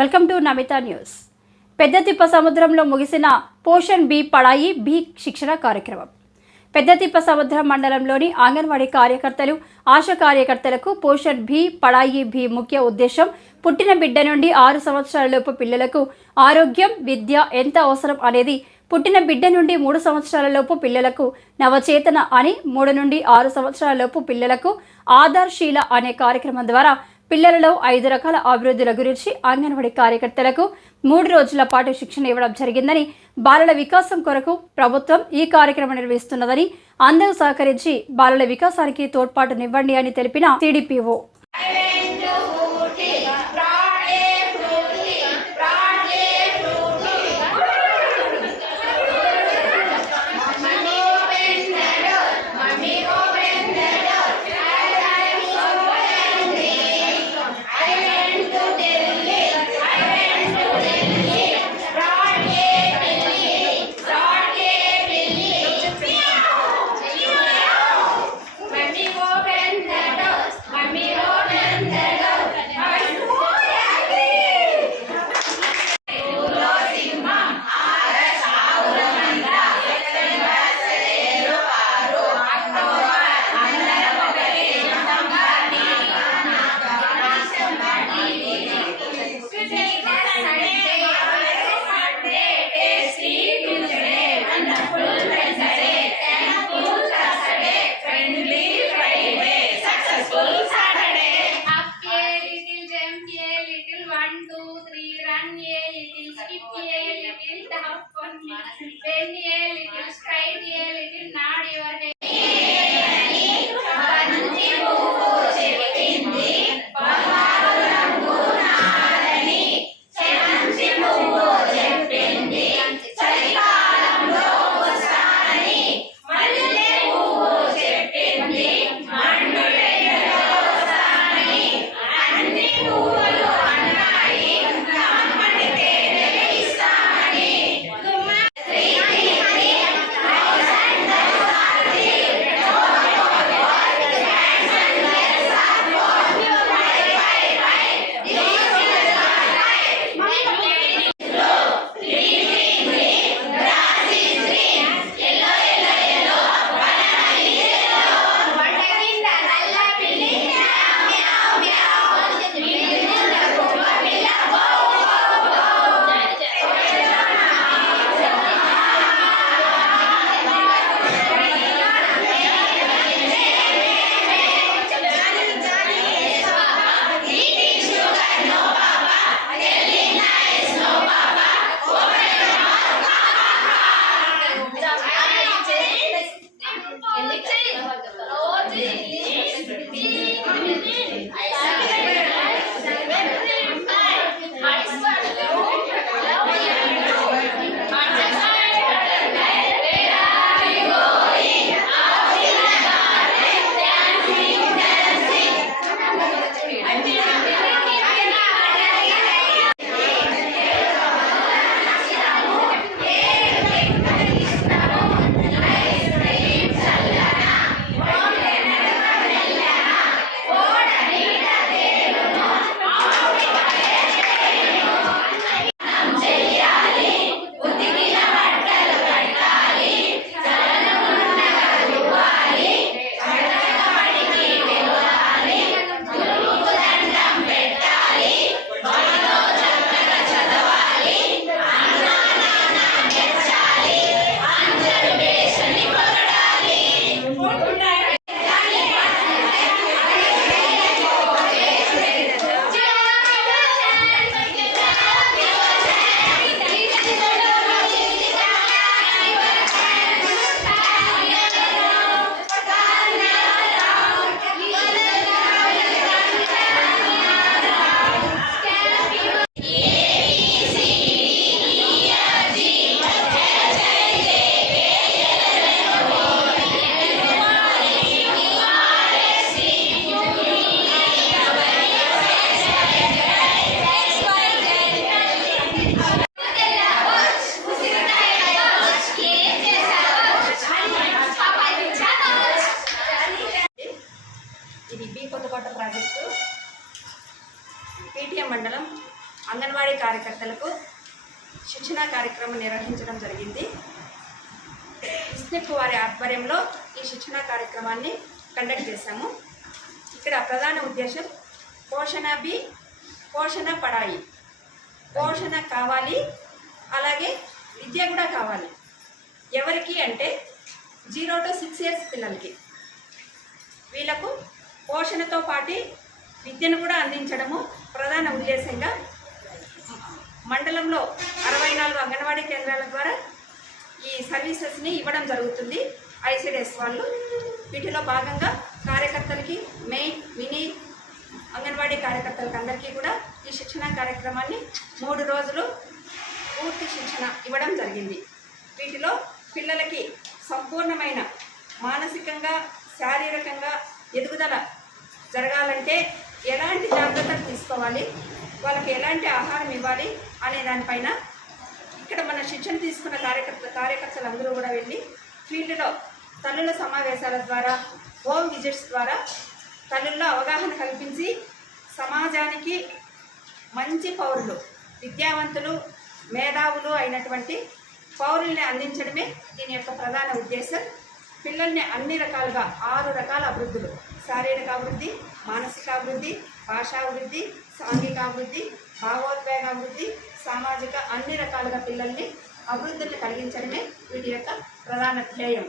Welcome to Namita news. పెద్దతిప్ప సముద్రంలో ముగిసిన పోషణ్ బి పడాయి బి శిక్షణ కార్యక్రమం. పెద్దతిప్ప సముద్రం మండలంలోని అంగన్వాడీ కార్యకర్తలు, ఆశా కార్యకర్తలకు పోషణ్ బి పడాయి బి ముఖ్య ఉద్దేశం పుట్టిన బిడ్డ నుండి 6 సంవత్సరాలలోపు పిల్లలకు ఆరోగ్యం, విద్య ఎంత అవసరం అనేది, పుట్టిన బిడ్డ నుండి 3 సంవత్సరాలలోపు పిల్లలకు నవచేతన అని, 3 నుండి 6 సంవత్సరాలలోపు పిల్లలకు ఆధార్శీల అనే కార్యక్రమం ద్వారా పిల్లలలో 5 రకాల అభివృద్ధుల గురించి అంగన్వాడీ కార్యకర్తలకు 3 రోజుల పాటు శిక్షణ ఇవ్వడం జరిగిందని, బాలల వికాసం కొరకు ప్రభుత్వం ఈ కార్యక్రమం నిర్వహిస్తున్నదని, అందరూ సహకరించి బాలల వికాసానికి తోడ్పాటునివ్వండి అని తెలిపిన CDPO. Bend a little, straight a little, nod your head. ఇది బి కొత్తకోట ప్రాజెక్టు, పీటీఎం మండలం అంగన్వాడీ కార్యకర్తలకు శిక్షణా కార్యక్రమం నిర్వహించడం జరిగింది. స్నిప్ వారి ఆధ్వర్యంలో ఈ శిక్షణా కార్యక్రమాన్ని కండక్ట్ చేశాము. ఇక్కడ ప్రధాన ఉద్దేశం పోషణ బి పోషణ పడాయి, పోషణ కావాలి, అలాగే విద్య కూడా కావాలి. ఎవరికి అంటే 0 to 6 years పిల్లలకి. వీళ్ళకు పోషణతో పాటు విద్యను కూడా అందించడము ప్రధాన ఉద్దేశంగా మండలంలో 64 అంగన్వాడీ కేంద్రాల ద్వారా ఈ సర్వీసెస్ని ఇవ్వడం జరుగుతుంది ఐసిడిఎస్ వాళ్ళు. వీటిలో భాగంగా కార్యకర్తలకి మెయిన్ మినీ అంగన్వాడీ కార్యకర్తలకు అందరికీ కూడా ఈ శిక్షణా కార్యక్రమాన్ని 3 రోజులు పూర్తి శిక్షణ ఇవ్వడం జరిగింది. వీటిలో పిల్లలకి సంపూర్ణమైన మానసికంగా శారీరకంగా ఎదుగుదల జరగాలంటే ఎలాంటి జాగ్రత్తలు తీసుకోవాలి, వాళ్ళకి ఎలాంటి ఆహారం ఇవ్వాలి అనే దానిపైన ఇక్కడ మన శిక్షణ తీసుకున్న కార్యకర్తలు అందరూ కూడా వెళ్ళి ఫీల్డ్లో తల్లుల సమావేశాల ద్వారా హోమ్ విజిట్స్ ద్వారా తల్లుల్లో అవగాహన కల్పించి సమాజానికి మంచి పౌరులు, విద్యావంతులు, మేధావులు అయినటువంటి పౌరుల్ని అందించడమే దీని యొక్క ప్రధాన ఉద్దేశం. పిల్లల్ని అన్ని రకాలుగా 6 రకాల అభివృద్ధులు, శారీరక అభివృద్ధి, మానసిక అభివృద్ధి, భాషాభివృద్ధి, సాంఘిక అభివృద్ధి, భావోద్వేగాభివృద్ధి, సామాజిక అన్ని రకాలుగా పిల్లల్ని అభివృద్ధిని కలిగించడమే వీటి యొక్క ప్రధాన ధ్యేయం.